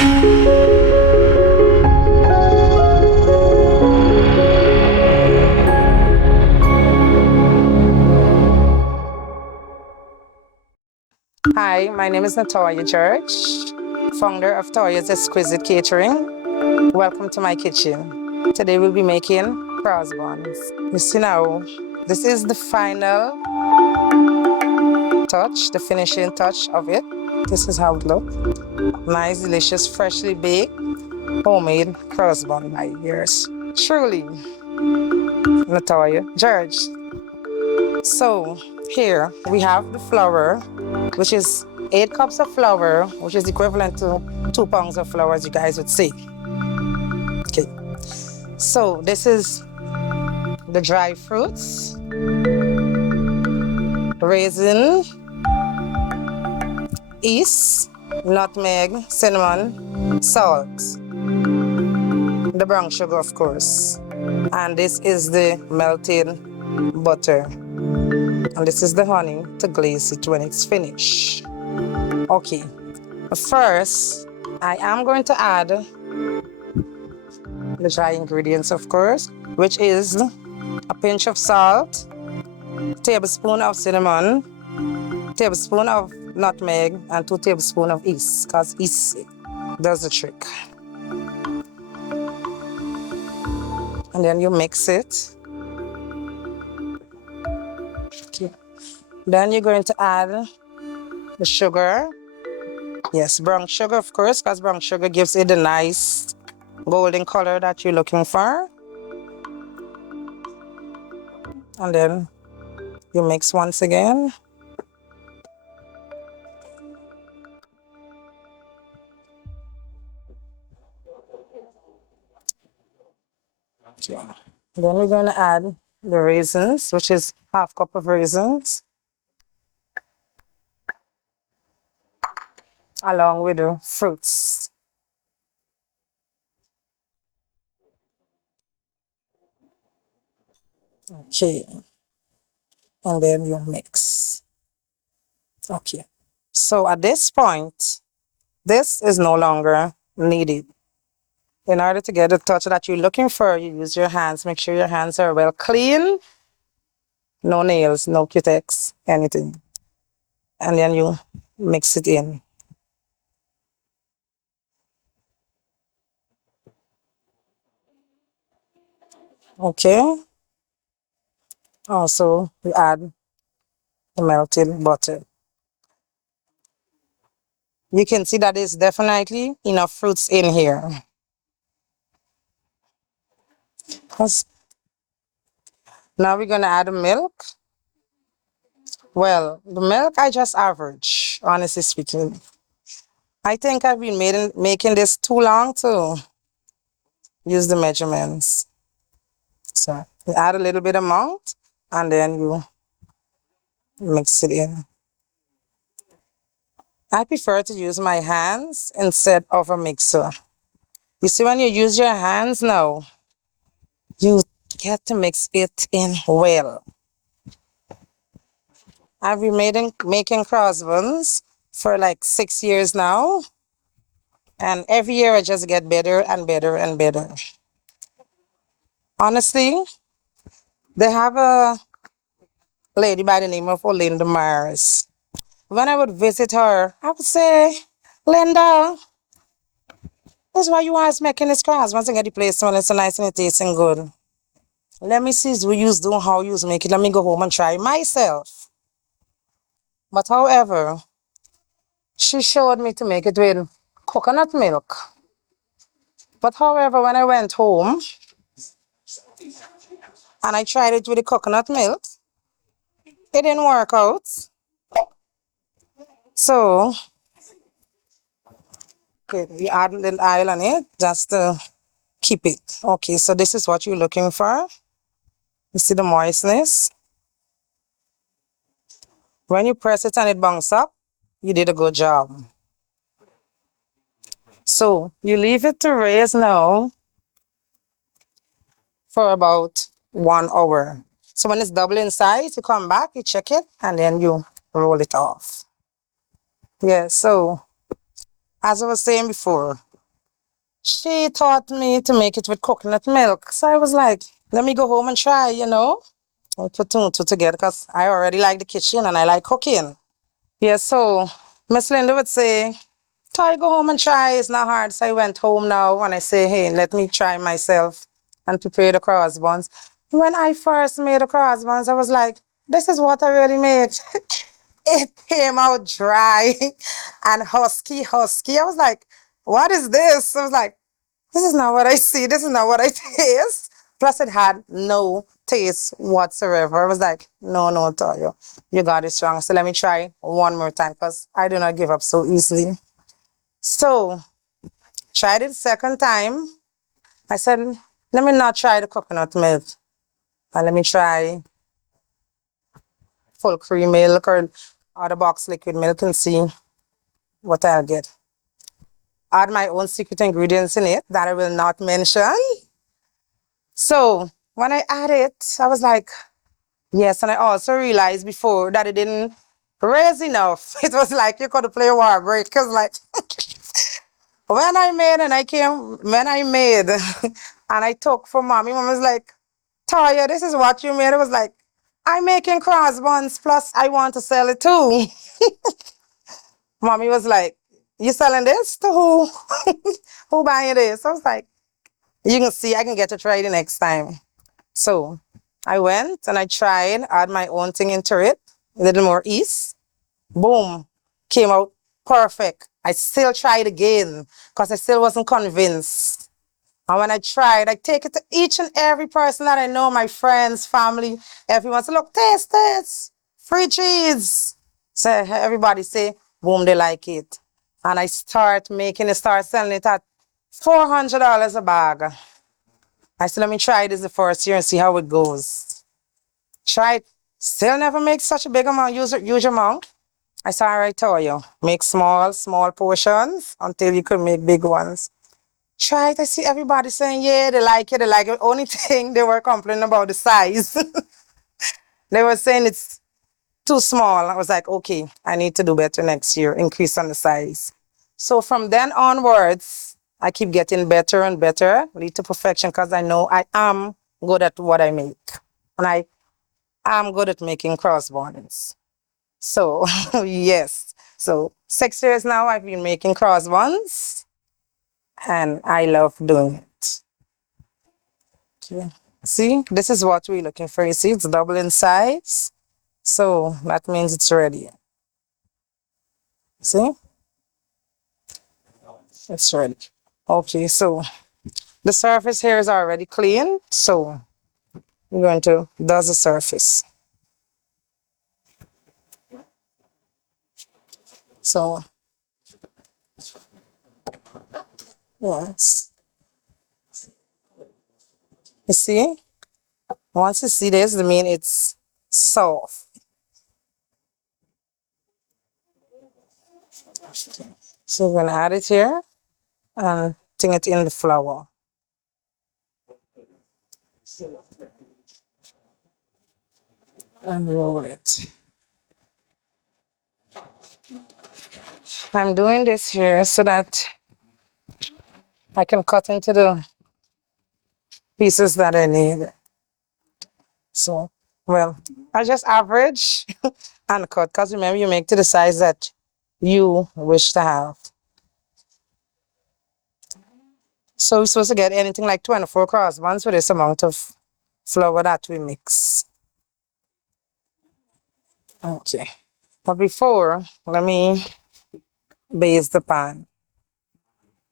Hi, my name is Toya Church, founder of Toya's Exquisite Catering. Welcome to my kitchen. Today we'll be making cross buns. You see now, this is the final touch, the finishing touch of it. This is how it looks. Nice, delicious, freshly baked, homemade cross bun by yours. Truly, Natoya George. So here we have the flour, which is 8 cups of flour, which is equivalent to 2 pounds of flour, as you guys would say. Okay. So this is the dry fruits, raisin, yeast, nutmeg, cinnamon, salt, the brown sugar, of course. And this is the melted butter. And this is the honey to glaze it when it's finished. Okay, first, I am going to add the dry ingredients, of course, which is a pinch of salt, tablespoon of cinnamon, tablespoon of nutmeg, and 2 tablespoons of yeast, because yeast does the trick. And then you mix it. Okay. Then you're going to add the sugar. Yes, brown sugar, of course, because brown sugar gives it the nice golden color that you're looking for. And then you mix once again. Then we're going to add the raisins, which is half cup of raisins, along with the fruits. Okay. And then you mix. Okay. So at this point, this is no longer needed. In order to get the touch that you're looking for, you use your hands. Make sure your hands are well clean. No nails, no cutex, anything. And then you mix it in. Okay. Also, we add the melted butter. You can see that there's definitely enough fruits in here. Now we're gonna add the milk. Well, the milk I just average, honestly speaking. I think I've been making this too long to use the measurements. So you add a little bit amount and then you mix it in. I prefer to use my hands instead of a mixer. You see, when you use your hands now, you get to mix it in well. I've been making cross buns for like 6 years now. And every year I just get better and better and better. Honestly, they have a lady by the name of Olinda Myers. When I would visit her, I would say, Linda, that's why you always making this cross once I get the place when it's so nice and it tasting good. Let me see what you do, how you make it. Let me go home and try myself. But however, she showed me to make it with coconut milk. But however, when I went home and I tried it with the coconut milk, it didn't work out. So, okay, we add a little oil on it just to keep it. Okay, so this is what you're looking for. You see the moistness? When you press it and it bounces up, you did a good job. So you leave it to raise now for about 1 hour. So when it's double in size, you come back, you check it, and then you roll it off. Yeah, so as I was saying before, She taught me to make it with coconut milk. So I was like, let me go home and try, you know. I put two and two together because I already like the kitchen and I like cooking. Yeah, so Miss Linda would say, try go home and try. It's not hard. So I went home now and I say, hey, let me try myself and prepare the cross buns. When I first made the cross buns, I was like, this is what I really made. It came out dry and husky. I was like, what is this? I was like, this is not what I see. This is not what I taste. Plus, it had no taste whatsoever. I was like, no, Toyo, you got it strong. So let me try one more time because I do not give up so easily. So, tried it second time. I said, let me not try the coconut milk. And let me try full cream milk or the box liquid milk and see what I'll get. Add my own secret ingredients in it that I will not mention. So when I add it, I was like, yes, and I also realized before that it didn't raise enough. It was like you could play war break. Because like when I made and I took for mommy, mom was like, Taya, this is what you made. I was like, I'm making cross buns, plus I want to sell it too. Mommy was like, you selling this to who? Who buying this? I was like, you can see, I can get to try it the next time. So I went and I tried, add my own thing into it, a little more yeast. Boom, came out perfect. I still tried again because I still wasn't convinced. And when I tried, I take it to each and every person that I know, my friends, family, everyone said, look, taste this, free cheese. So everybody say, boom, they like it. And I start making it, start selling it at $400 a bag. I said, let me try this the first year and see how it goes. Tried, still never make such a big amount, huge amount. I said, all right, tell you, make small portions until you could make big ones. Try it. I see everybody saying, yeah, they like it, they like it. Only thing they were complaining about the size. They were saying it's too small. I was like, okay, I need to do better next year, increase on the size. So from then onwards, I keep getting better and better, lead to perfection, because I know I am good at what I make. And I am good at making crossbodies. So, yes. So 6 years now, I've been making crossbuns, and I love doing it. Okay. See, this is what we're looking for. You see, it's double in size. So that means it's ready. See, it's ready. Okay, so the surface here is already clean. So we're going to dust the surface. So, yes. You see, once you see this, I mean it's soft. So we're gonna add it here and thing it in the flour. And roll it. I'm doing this here so that I can cut into the pieces that I need. So, well, I just average and cut because remember you make to the size that you wish to have. So we're supposed to get anything like 24 cross buns with this amount of flour that we mix. Okay. But before, let me base the pan.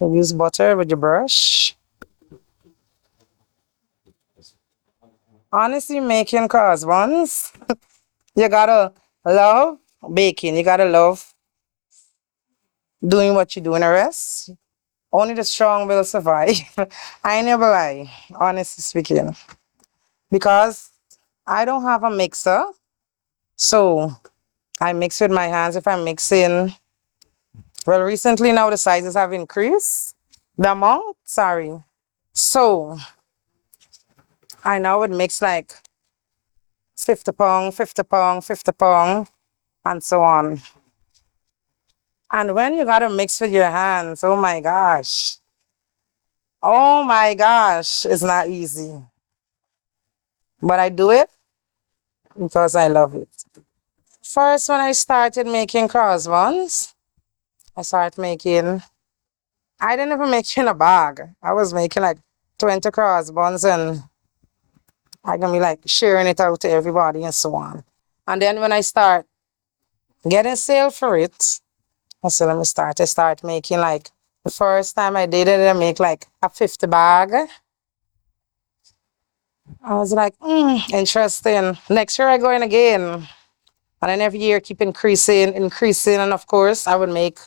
You use butter with your brush. Honestly, making cross buns, you gotta love baking. You gotta love doing what you do in the rest. Only the strong will survive. I never lie, honestly speaking. Because I don't have a mixer. So I mix with my hands if I'm mixing. Well, recently now the sizes have increased. The amount, sorry. So I now would mix like 50 pound, 50 pound, 50 pound, and so on. And when you gotta mix with your hands, oh my gosh. Oh my gosh, it's not easy. But I do it because I love it. First, when I started making cross buns, I started making, I didn't even make in a bag. I was making like 20 cross buns and I can be like sharing it out to everybody and so on. And then when I start getting sale for it, I said, let me start. I start making like, the first time I did it, I make like a 50 bag. I was like, interesting. Next year I go in again. And then every year keep increasing, increasing. And of course, I would make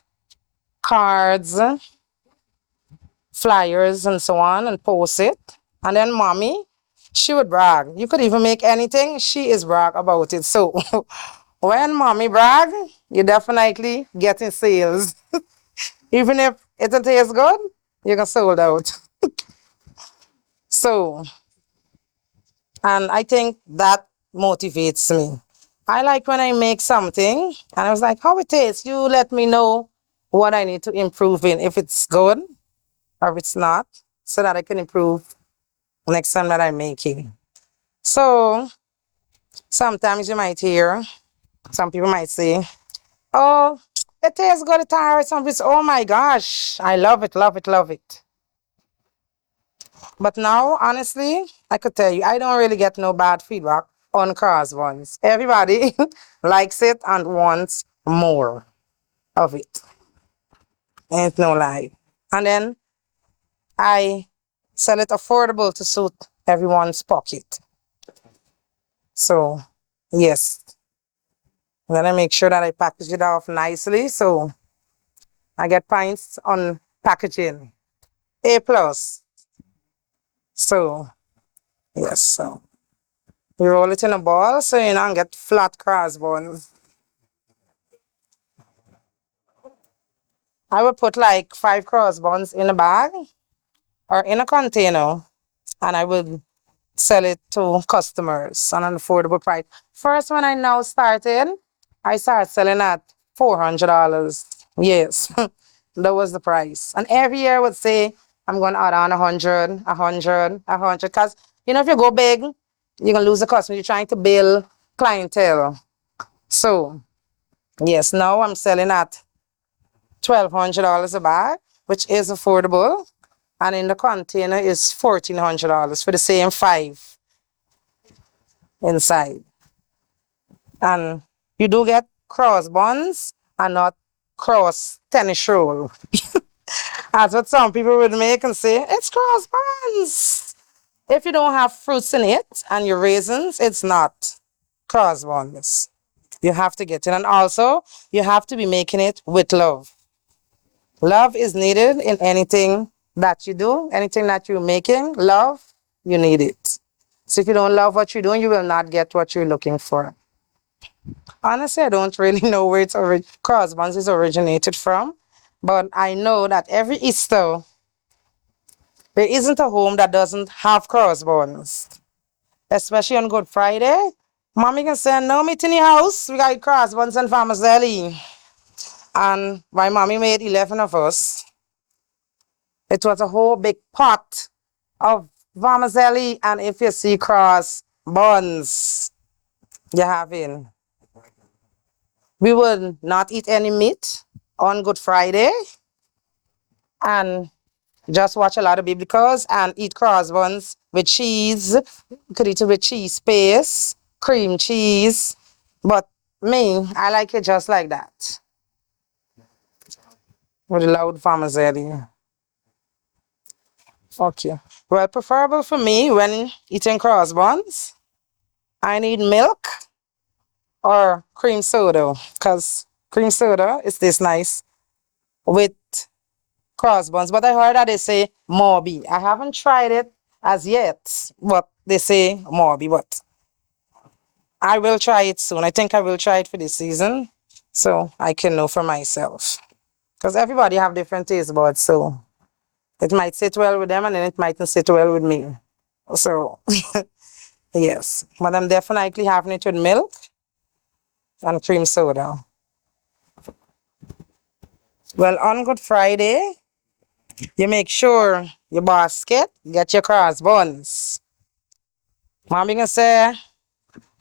cards, flyers, and so on and post it. And then mommy, she would brag. You could even make anything. She is brag about it. So when mommy brag, you definitely getting sales. Even if it doesn't taste good, you can sold out. So, and I think that motivates me. I like when I make something and I was like, how it tastes? You let me know what I need to improve in, if it's good or if it's not, so that I can improve next time that I'm making. So sometimes you might hear, some people might say, oh, it tastes good, it's hard. Some people say, oh my gosh, I love it, love it, love it. But now, honestly, I could tell you, I don't really get no bad feedback on cars ones. Everybody likes it and wants more of it. Ain't no lie. And then I sell it affordable to suit everyone's pocket. So, yes. Then I make sure that I package it off nicely. So I get points on packaging. A plus. So, yes. So you roll it in a ball so you don't get flat crossbones. I would put like 5 crossbuns in a bag or in a container and I would sell it to customers on an affordable price. First, when I now started, I started selling at $400. Yes, that was the price. And every year I would say, I'm going to add on 100, 100, 100. Because, you know, if you go big, you're going to lose the customer. You're trying to build clientele. So, yes, now I'm selling at $1,200 a bag, which is affordable. And in the container is $1,400 for the same 5 inside. And you do get cross buns and not cross tennis roll. That's what some people would make and say, it's cross buns. If you don't have fruits in it and your raisins, it's not cross buns. You have to get it. And also, you have to be making it with love. Love is needed in anything that you do, anything that you're making. Love, you need it. So if you don't love what you're doing, you will not get what you're looking for. Honestly, I don't really know where cross buns is originated from, but I know that every Easter, there isn't a home that doesn't have cross buns, especially on Good Friday. Mommy can say, no meat in the house, we got cross buns and farmer's deli. And my mommy made 11 of us. It was a whole big pot of vermicelli, and if you see cross buns, you have in. We would not eat any meat on Good Friday and just watch a lot of biblicals and eat cross buns with cheese. You could eat it with cheese paste, cream cheese. But me, I like it just like that. With loud vermicelli. Okay. Well, preferable for me when eating cross buns, I need milk or cream soda, because cream soda is this nice with cross buns. But I heard that they say Morby. I haven't tried it as yet, but they say Morby. But I will try it soon. I think I will try it for this season, so I can know for myself. Because everybody have different taste buds, so it might sit well with them and then it mightn't sit well with me. So, yes. But I'm definitely having it with milk and cream soda. Well, on Good Friday, You make sure your basket get your cross buns. Mommy gonna say,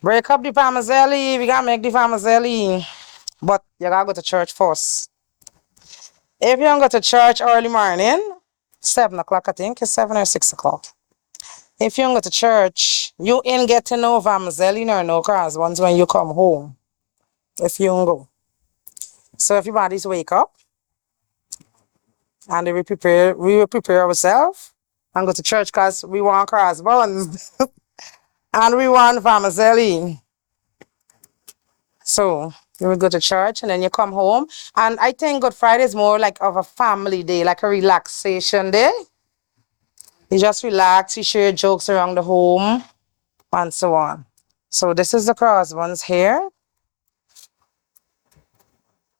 break up the parmesan. We gotta make the parmesan. But you gotta go to church first. If you don't go to church early morning, 7 o'clock, I think, it's 7 or 6 o'clock. If you don't go to church, you ain't get to know vermicelli or no cross buns when you come home. If you don't go. So everybody's wake up and we will prepare ourselves and go to church because we want cross buns and we want vermicelli. So you will go to church and then you come home. And I think Good Friday is more like of a family day, like a relaxation day. You just relax, you share jokes around the home and so on. So this is the cross buns here.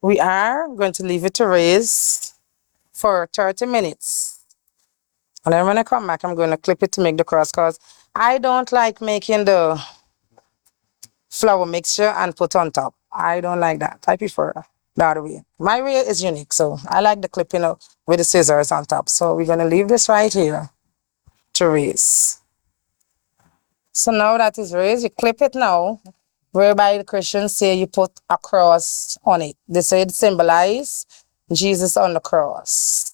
We are going to leave it to raise for 30 minutes. And then when I come back, I'm going to clip it to make the crust because I don't like making the flour mixture and put on top. I don't like that. I prefer the other way. My way is unique, so I like the clipping up with the scissors on top. So we're going to leave this right here to raise. So now that is raised, you clip it now, whereby the Christians say you put a cross on it. They say it symbolizes Jesus on the cross.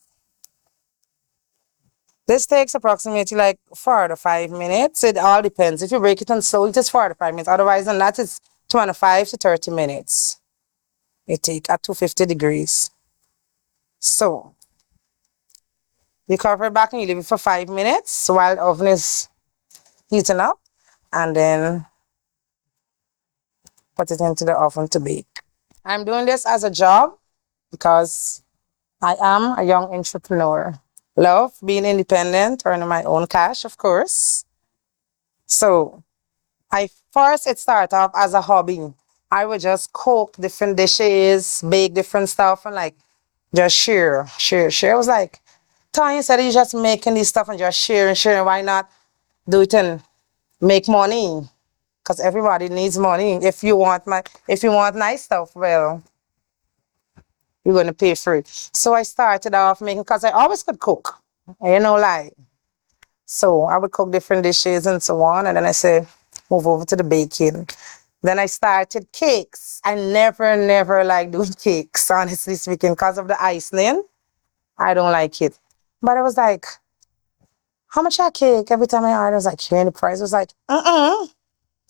This takes approximately like 4 to 5 minutes. It all depends. If you break it on slow, it is 4 to 5 minutes. Otherwise than that, it's 25 to 30 minutes. It take at 250 degrees. So you cover it back and you leave it for 5 minutes while the oven is heating up, and then put it into the oven to bake. I'm doing this as a job because I am a young entrepreneur. Love being independent, earning my own cash, of course. So it started off as a hobby. I would just cook different dishes, bake different stuff, and like just share. I was like, Tony said you just making this stuff and just sharing. Why not do it and make money? Because everybody needs money. If you want nice stuff, well, you're gonna pay for it. So I started off making, because I always could cook. Like. So I would cook different dishes and so on. And then I said, move over to the baking. Then I started cakes. I never like doing cakes, honestly speaking, because of the icing. I don't like it. But I was like, how much a cake? Every time I ordered, I was like, hearing the price, I was like,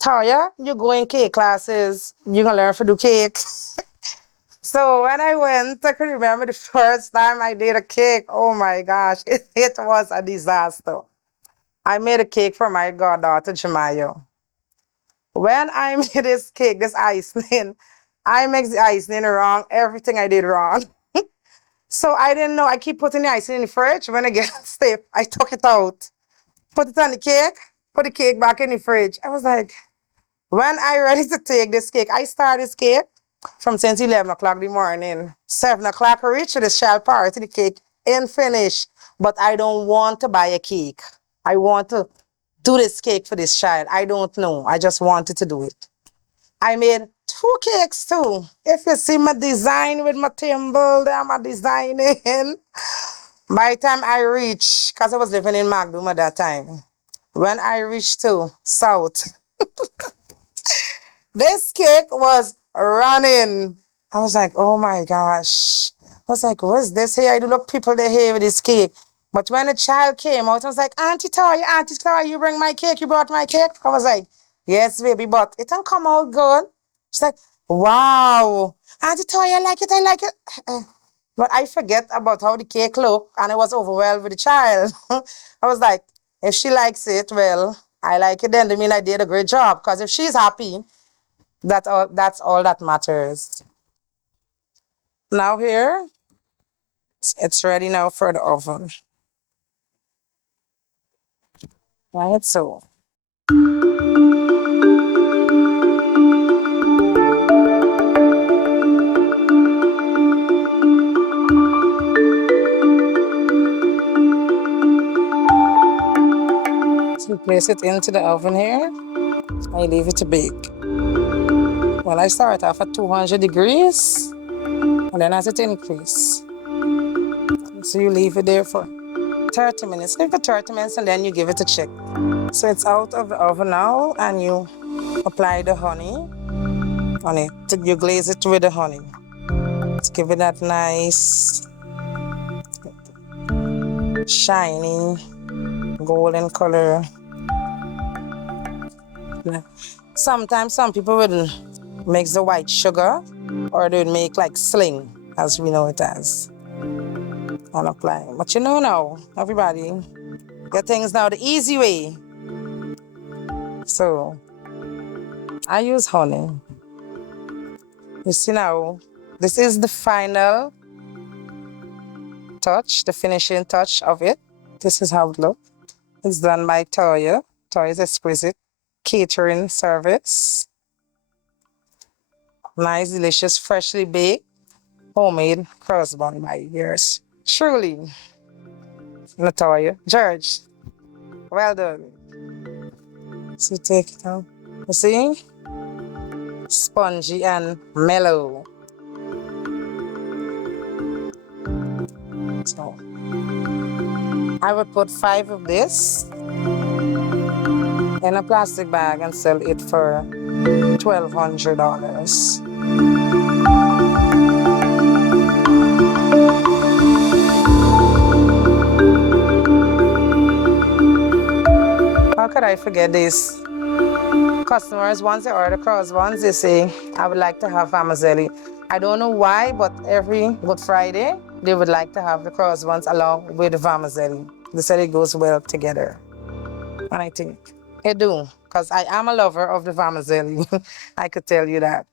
Toya, you go in cake classes. You're going to learn to do cake. So when I went, I can remember the first time I did a cake. Oh my gosh, it was a disaster. I made a cake for my goddaughter, Jemiah. When I made this cake, this icing, I mixed the icing wrong. Everything I did wrong. So I didn't know. I keep putting the icing in the fridge. When it gets stiff, I took it out, put it on the cake, put the cake back in the fridge. I was like, when I ready to take this cake, I start this cake from since 11 o'clock in the morning. 7 o'clock, I reach to the child party, the cake ain't finished. But I don't want to buy a cake. I want to do this cake for this child. I don't know. I just wanted to do it. I made 2 cakes too. If you see my design with my thimble, I'm a designing. By the time I reached, because I was living in Magdum at that time, when I reached to South, this cake was running. I was like, oh my gosh. I was like, what's this here? I do look people there here with this cake. But when the child came out, I was like, Auntie Toya, you bring my cake, you brought my cake? I was like, yes, baby, but it don't come out good. She's like, wow. Auntie Toya, I like it. But I forget about how the cake looked, and I was overwhelmed with the child. I was like, if she likes it, well, I like it then. I mean, I did a great job, because if she's happy, that's all that matters. Now here, it's ready now for the oven. Right, so. So place it into the oven here. I leave it to bake. Well, I start off at 200 degrees, and then as it increase, So you leave it there for 30 minutes. Leave it 30 minutes and then you give it a check. So it's out of the oven now and you apply the honey on it. You glaze it with the honey. Let's give it that nice, shiny, golden color. Sometimes some people would mix the white sugar or they would make like sling, as we know it as, and apply. But you know now, everybody, get things now the easy way. So I use honey. You see now, this is the final touch, the finishing touch of it. This is how it looks. It's done by Toya. Toya's Exquisite catering service. Nice, delicious, freshly baked, homemade cross bun by yours. Truly, Natoya. George, well done. So take it out. You see? Spongy and mellow. So I would put 5 of this in a plastic bag and sell it for $1,200. How could I forget this? Customers, once they order cross buns, they say, I would like to have vermicelli. I don't know why, but every Good Friday, they would like to have the cross buns along with the vermicelli. They said it goes well together. And I think it do, because I am a lover of the vermicelli. I could tell you that.